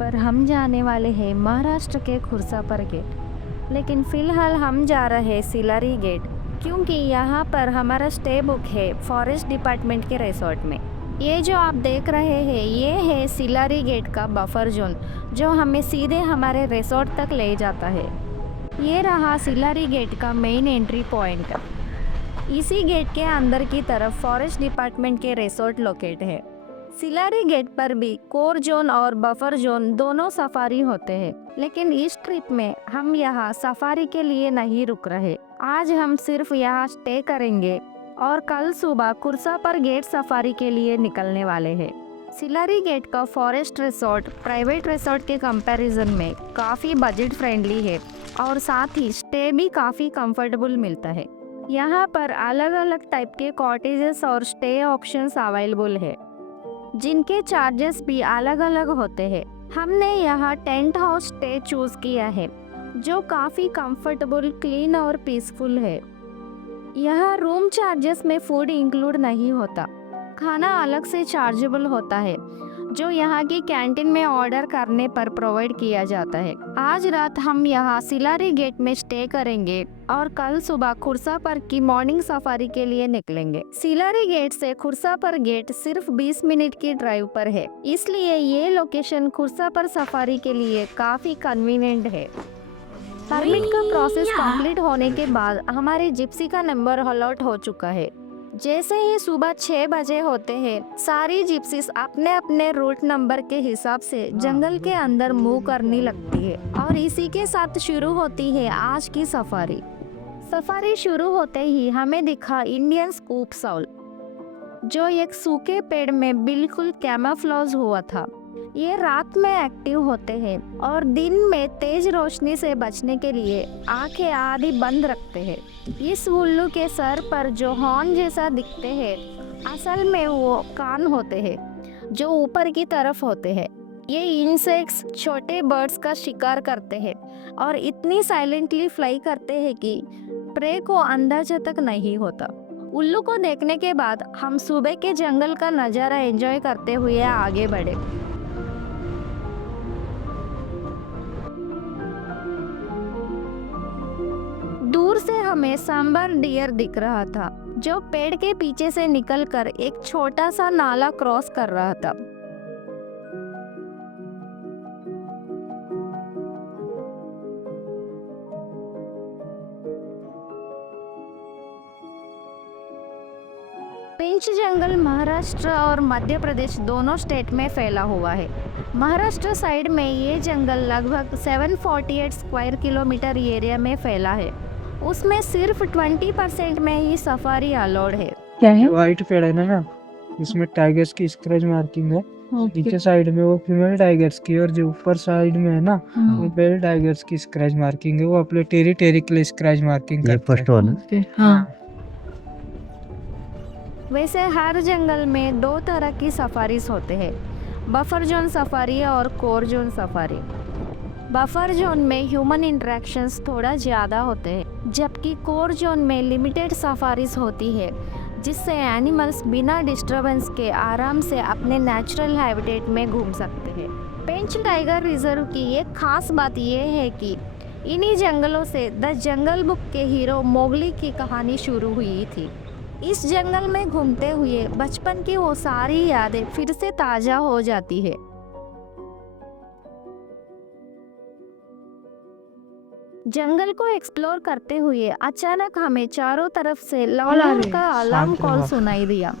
पर हम जाने वाले हैं महाराष्ट्र के खुर्सापर गेट। लेकिन फ़िलहाल हम जा रहे हैं सिलारी गेट, क्योंकि यहाँ पर हमारा स्टे बुक है फॉरेस्ट डिपार्टमेंट के रिसोर्ट में। ये जो आप देख रहे हैं ये है सिलारी गेट का बफर जोन, जो हमें सीधे हमारे रिसोर्ट तक ले जाता है। ये रहा सिलारी गेट का मेन एंट्री पॉइंट। इसी गेट के अंदर की तरफ फॉरेस्ट डिपार्टमेंट के रिसोर्ट लोकेट है। सिलारी गेट पर भी कोर जोन और बफर जोन दोनों सफारी होते हैं, लेकिन इस ट्रिप में हम यहाँ सफारी के लिए नहीं रुक रहे। आज हम सिर्फ यहाँ स्टे करेंगे और कल सुबह खुर्सापर गेट सफारी के लिए निकलने वाले हैं। सिलारी गेट का फॉरेस्ट रिसोर्ट प्राइवेट रिसोर्ट के कंपैरिजन में काफ़ी बजट फ्रेंडली है और साथ ही स्टे भी काफ़ी कंफर्टेबल मिलता है। यहाँ पर अलग अलग टाइप के कॉटेजेस और स्टे ऑप्शंस अवेलेबल है, जिनके चार्जेस भी अलग अलग होते हैं। हमने यहाँ टेंट हाउस स्टे चूज किया है, जो काफ़ी कंफर्टेबल, क्लीन और पीसफुल है। यहाँ रूम चार्जेस में फूड इंक्लूड नहीं होता, खाना अलग से चार्जेबल होता है, जो यहाँ की कैंटीन में ऑर्डर करने पर प्रोवाइड किया जाता है। आज रात हम यहाँ सिलारी गेट में स्टे करेंगे और कल सुबह खुर्सापर की मॉर्निंग सफारी के लिए निकलेंगे। सिलारी गेट से खुर्सापर गेट सिर्फ 20 मिनट की ड्राइव पर है, इसलिए ये लोकेशन खुर्सापर सफारी के लिए काफी कन्वीनियंट है। परमिट का प्रोसेस कंप्लीट होने के बाद हमारे जिप्सी का नंबर अलॉट हो चुका है। जैसे ही सुबह 6 बजे होते हैं, सारी जिप्सीज अपने अपने रूट नंबर के हिसाब से जंगल के अंदर मूव करने लगती है और इसी के साथ शुरू होती है आज की सफारी। सफारी शुरू होते ही हमें दिखा इंडियन स्कूप साउल, जो एक सूखे पेड़ में बिल्कुल कैमोफ्लेज हुआ था। ये रात में एक्टिव होते हैं और दिन में तेज रोशनी से बचने के लिए आंखें आधी बंद रखते हैं। इस उल्लू के सर पर जो हॉर्न जैसा दिखते हैं, असल में वो कान होते हैं, जो ऊपर की तरफ होते हैं। ये इंसेक्ट्स छोटे बर्ड्स का शिकार करते हैं और इतनी साइलेंटली फ्लाई करते हैं कि प्रे को अंदाजा तक नहीं होता। उल्लू को देखने के बाद हम सुबह के जंगल का नज़ारा एंजॉय करते हुए आगे बढ़े। दूर से हमें सांबर डियर दिख रहा था, जो पेड़ के पीछे से निकलकर एक छोटा सा नाला क्रॉस कर रहा था। पेंच जंगल महाराष्ट्र और मध्य प्रदेश दोनों स्टेट में फैला हुआ है। महाराष्ट्र साइड में ये जंगल लगभग 748 स्क्वायर किलोमीटर एरिया में फैला है। उसमें सिर्फ 20% में ही सफारी अलाउड है। क्या है? व्हाइट पेड़ है ना, इसमें टाइगर्स की स्क्रैच मार्किंग है। नीचे साइड में वो फीमेल टाइगर्स की, और जो ऊपर साइड में है ना वो मेल टाइगर्स की स्क्रैच मार्किंग है। वो अपने टेरिटरी के लिए स्क्रैच मार्किंग ये करते फर्स्ट वाला ओके, हाँ। वैसे हर जंगल में 2 तरह की सफारीज होते हैं, बफर जोन सफारी और core zone safari. Buffer zone में ह्यूमन इंटरेक्शंस थोड़ा ज़्यादा होते हैं, जबकि कोर जोन में लिमिटेड सफारीज होती है, जिससे एनिमल्स बिना डिस्टरबेंस के आराम से अपने नेचुरल हैबिटेट में घूम सकते हैं। पेंच टाइगर रिजर्व की एक खास बात यह है कि इन्हीं जंगलों से द जंगल बुक के हीरो मोगली की कहानी शुरू हुई थी। इस जंगल में घूमते हुए बचपन की वो सारी यादें फिर से ताज़ा हो जाती है। जंगल को एक्सप्लोर करते हुए अचानक हमें चारों तरफ से लाउड का अलार्म कॉल सुनाई दिया।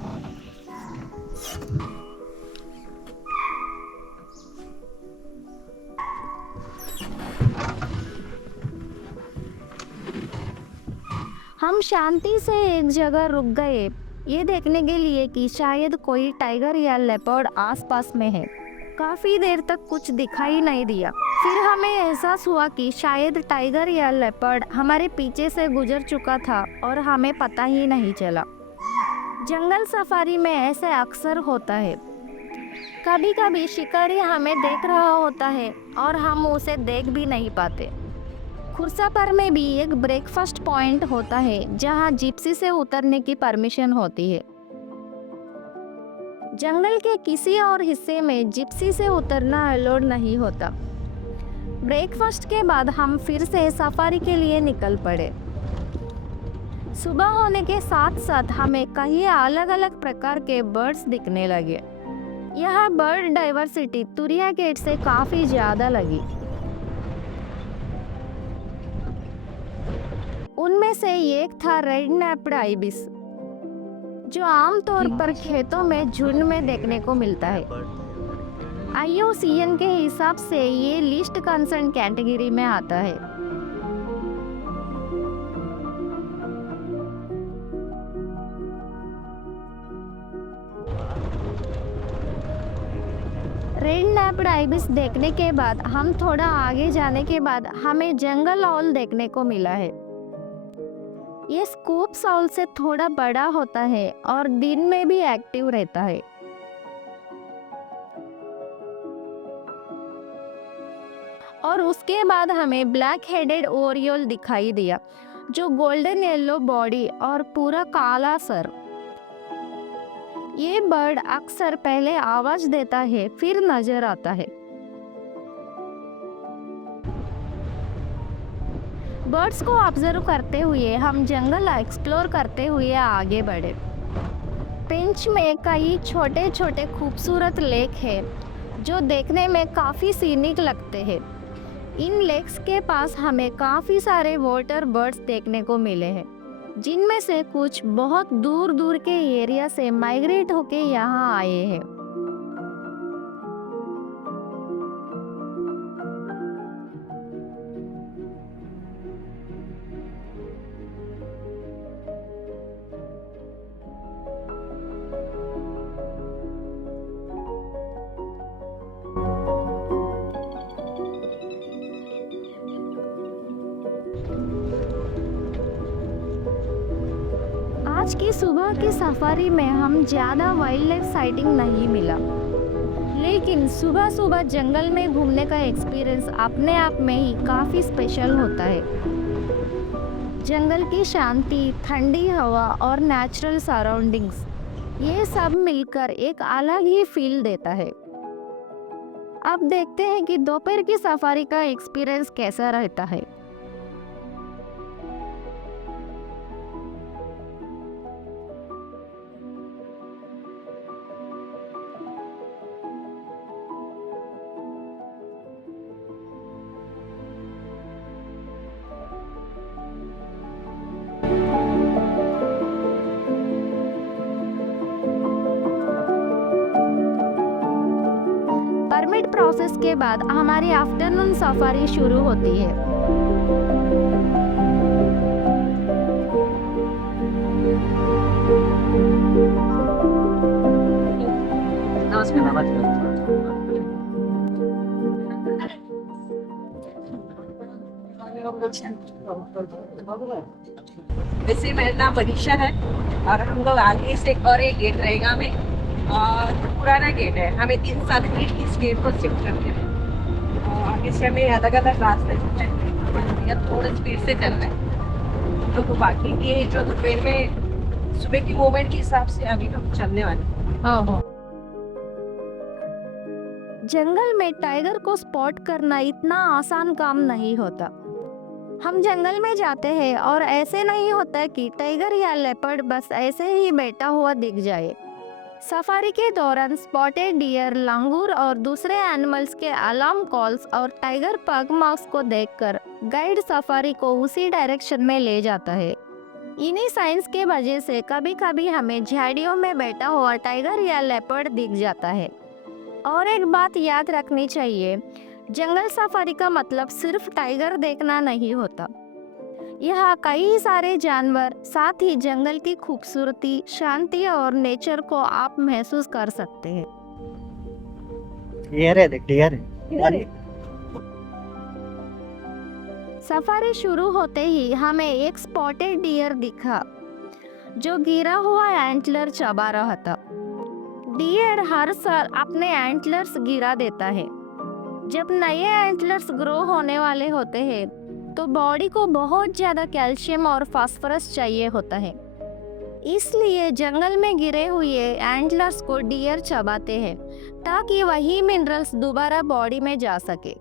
हम शांति से एक जगह रुक गए, ये देखने के लिए कि शायद कोई टाइगर या लेपर्ड आसपास में है। काफ़ी देर तक कुछ दिखाई नहीं दिया। फिर हमें एहसास हुआ कि शायद टाइगर या लेपर्ड हमारे पीछे से गुजर चुका था और हमें पता ही नहीं चला। जंगल सफारी में ऐसे अक्सर होता है, कभी कभी शिकारी हमें देख रहा होता है और हम उसे देख भी नहीं पाते। खुर्सापर में भी एक ब्रेकफास्ट पॉइंट होता है, जहां जिप्सी से उतरने की परमिशन होती है। जंगल के किसी और हिस्से में जिप्सी से उतरना अलाउड नहीं होता। ब्रेकफास्ट के बाद हम फिर से सफारी के लिए निकल पड़े। सुबह होने के साथ साथ हमें कई अलग अलग प्रकार के बर्ड्स दिखने लगे। यह बर्ड डाइवर्सिटी तुरिया गेट से काफी ज्यादा लगी। उनमें से एक था रेड नेप्ड आइबिस, जो आमतौर पर खेतों में झुंड में देखने को मिलता है। IUCN के हिसाब से ये लिस्ट कंसर्न कैटेगरी में आता है। रेड नेप्ड आइबिस देखने के बाद हम थोड़ा आगे जाने के बाद हमें जंगल ऑल देखने को मिला है। ये स्कूप साउल से थोड़ा बड़ा होता है और दिन में भी एक्टिव रहता है। और उसके बाद हमें ब्लैक हेडेड ओरियोल दिखाई दिया, जो गोल्डन येलो बॉडी और पूरा काला सर। ये बर्ड अक्सर पहले आवाज देता है फिर नजर आता है। बर्ड्स को ऑब्जर्व करते हुए हम जंगल एक्सप्लोर करते हुए आगे बढ़े। पिंच में कई छोटे छोटे खूबसूरत लेक है, जो देखने में काफ़ी सीनिक लगते हैं। इन लेक्स के पास हमें काफ़ी सारे वाटर बर्ड्स देखने को मिले हैं, जिनमें से कुछ बहुत दूर दूर के एरिया से माइग्रेट होके यहाँ आए हैं। आज की सुबह की सफारी में हम ज़्यादा वाइल्ड लाइफ साइटिंग नहीं मिला, लेकिन सुबह सुबह जंगल में घूमने का एक्सपीरियंस अपने आप में ही काफ़ी स्पेशल होता है। जंगल की शांति, ठंडी हवा और नेचुरल सराउंडिंग्स, ये सब मिलकर एक अलग ही फील देता है। अब देखते हैं कि दोपहर की सफारी का एक्सपीरियंस कैसा रहता है। परमिट प्रोसेस के बाद हमारी आफ्टरनून सफारी शुरू होती है। वैसे मेरा नाम मनीषा है और हम लोग आगे से और एक गेट रहेगा हमें, और पुराना गेट है, हमें 3 साल की इस गेट को शिफ्ट करते हैं। और आगे से हमें अलग अलग रास्ते थोड़ा स्पीड से चलना है, तो बाकी ये जो दोपहर में सुबह की मूवमेंट के हिसाब से अभी हम चलने वाले हैं। जंगल में टाइगर को स्पॉट करना इतना आसान काम नहीं होता। हम जंगल में जाते हैं और ऐसे नहीं होता कि टाइगर या लेपर्ड बस ऐसे ही बैठा हुआ दिख जाए। सफारी के दौरान स्पॉटेड डियर, लंगूर और दूसरे एनिमल्स के अलार्म कॉल्स और टाइगर पग मार्क्स को देखकर गाइड सफारी को उसी डायरेक्शन में ले जाता है। इन्हीं साइंस के वजह से कभी कभी हमें झाड़ियों में बैठा हुआ टाइगर या लेपर्ड दिख जाता है। और एक बात याद रखनी चाहिए, जंगल सफारी का मतलब सिर्फ टाइगर देखना नहीं होता। यहाँ कई सारे जानवर, साथ ही जंगल की खूबसूरती, शांति और नेचर को आप महसूस कर सकते हैं। डियर है। सफारी शुरू होते ही हमें एक स्पॉटेड डियर दिखा, जो गिरा हुआ एंटलर चबा रहा था। डियर हर साल अपने एंटलर्स गिरा देता है। जब नए एंटलर्स ग्रो होने वाले होते हैं तो बॉडी को बहुत ज़्यादा कैल्शियम और फास्फोरस चाहिए होता है। इसलिए जंगल में गिरे हुए एंटलर्स को डियर चबाते हैं ताकि वही मिनरल्स दोबारा बॉडी में जा सके।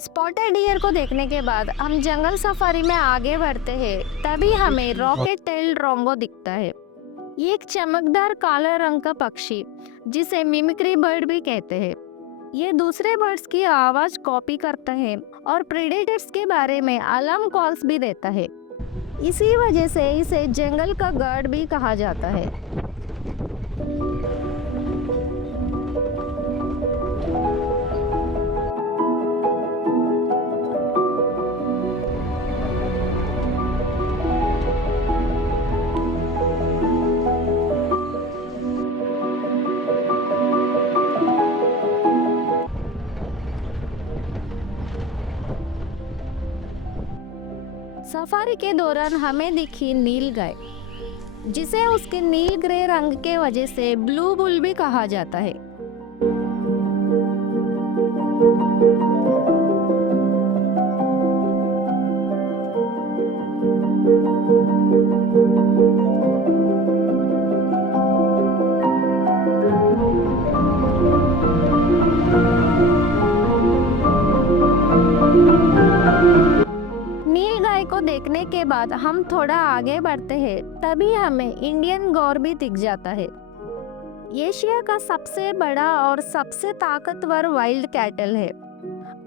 स्पॉटेड डियर को देखने के बाद हम जंगल सफारी में आगे बढ़ते हैं, तभी हमें रॉकेट टेल ड्रोंगो दिखता है। ये एक चमकदार काला रंग का पक्षी जिसे मिमिक्री बर्ड भी कहते हैं। ये दूसरे बर्ड्स की आवाज कॉपी करता है और प्रेडेटर्स के बारे में अलार्म कॉल्स भी देता है। इसी वजह से इसे जंगल का गार्ड भी कहा जाता है। सफारी के दौरान हमें दिखी नीलगाय, जिसे उसके नील ग्रे रंग के वजह से ब्लू बुल भी कहा जाता है। नीलगाय को देखने के बाद हम थोड़ा आगे बढ़ते हैं, तभी हमें इंडियन गौर भी दिख जाता है। एशिया का सबसे बड़ा और सबसे ताकतवर वाइल्ड कैटल है।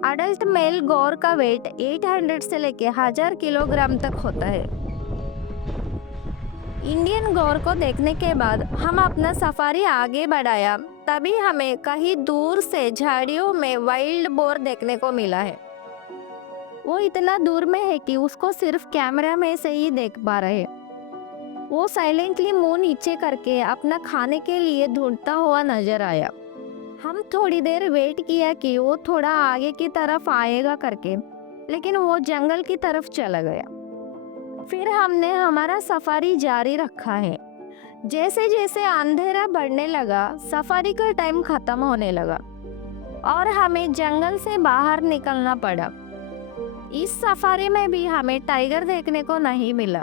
अडल्ट मेल गौर का वेट 800 से लेके 1000 किलोग्राम तक होता है। इंडियन गौर को देखने के बाद हम अपना सफारी आगे बढ़ाया, तभी हमें कहीं दूर से झाड़ियों में वाइल्ड बोर देखने को मिला है। वो इतना दूर में है कि उसको सिर्फ कैमरा में से ही देख पा रहे। वो साइलेंटली मुंह नीचे करके अपना खाने के लिए ढूंढता हुआ नजर आया। हम थोड़ी देर वेट किया कि वो थोड़ा आगे की तरफ आएगा करके, लेकिन वो जंगल की तरफ चला गया। फिर हमने हमारा सफारी जारी रखा है। जैसे जैसे अंधेरा बढ़ने लगा, सफारी का टाइम खत्म होने लगा और हमें जंगल से बाहर निकलना पड़ा। इस सफारी में भी हमें टाइगर देखने को नहीं मिला।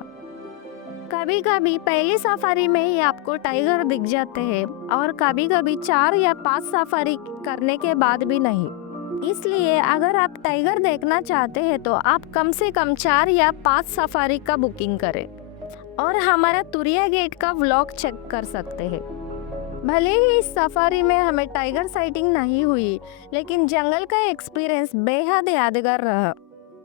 कभी कभी पहली सफारी में ही आपको टाइगर दिख जाते हैं और कभी कभी 4 या 5 सफारी करने के बाद भी नहीं। इसलिए अगर आप टाइगर देखना चाहते हैं तो आप कम से कम 4 या 5 सफारी का बुकिंग करें और हमारा तुरिया गेट का व्लॉग चेक कर सकते हैं। भले ही इस सफारी में हमें टाइगर साइटिंग नहीं हुई, लेकिन जंगल का एक्सपीरियंस बेहद यादगार रहा।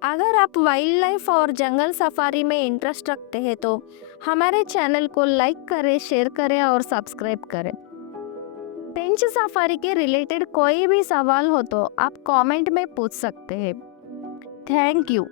अगर आप वाइल्ड लाइफ और जंगल सफारी में इंटरेस्ट रखते हैं तो हमारे चैनल को लाइक करें, शेयर करें और सब्सक्राइब करें। पेंच सफारी के रिलेटेड कोई भी सवाल हो तो आप कमेंट में पूछ सकते हैं। Thank you.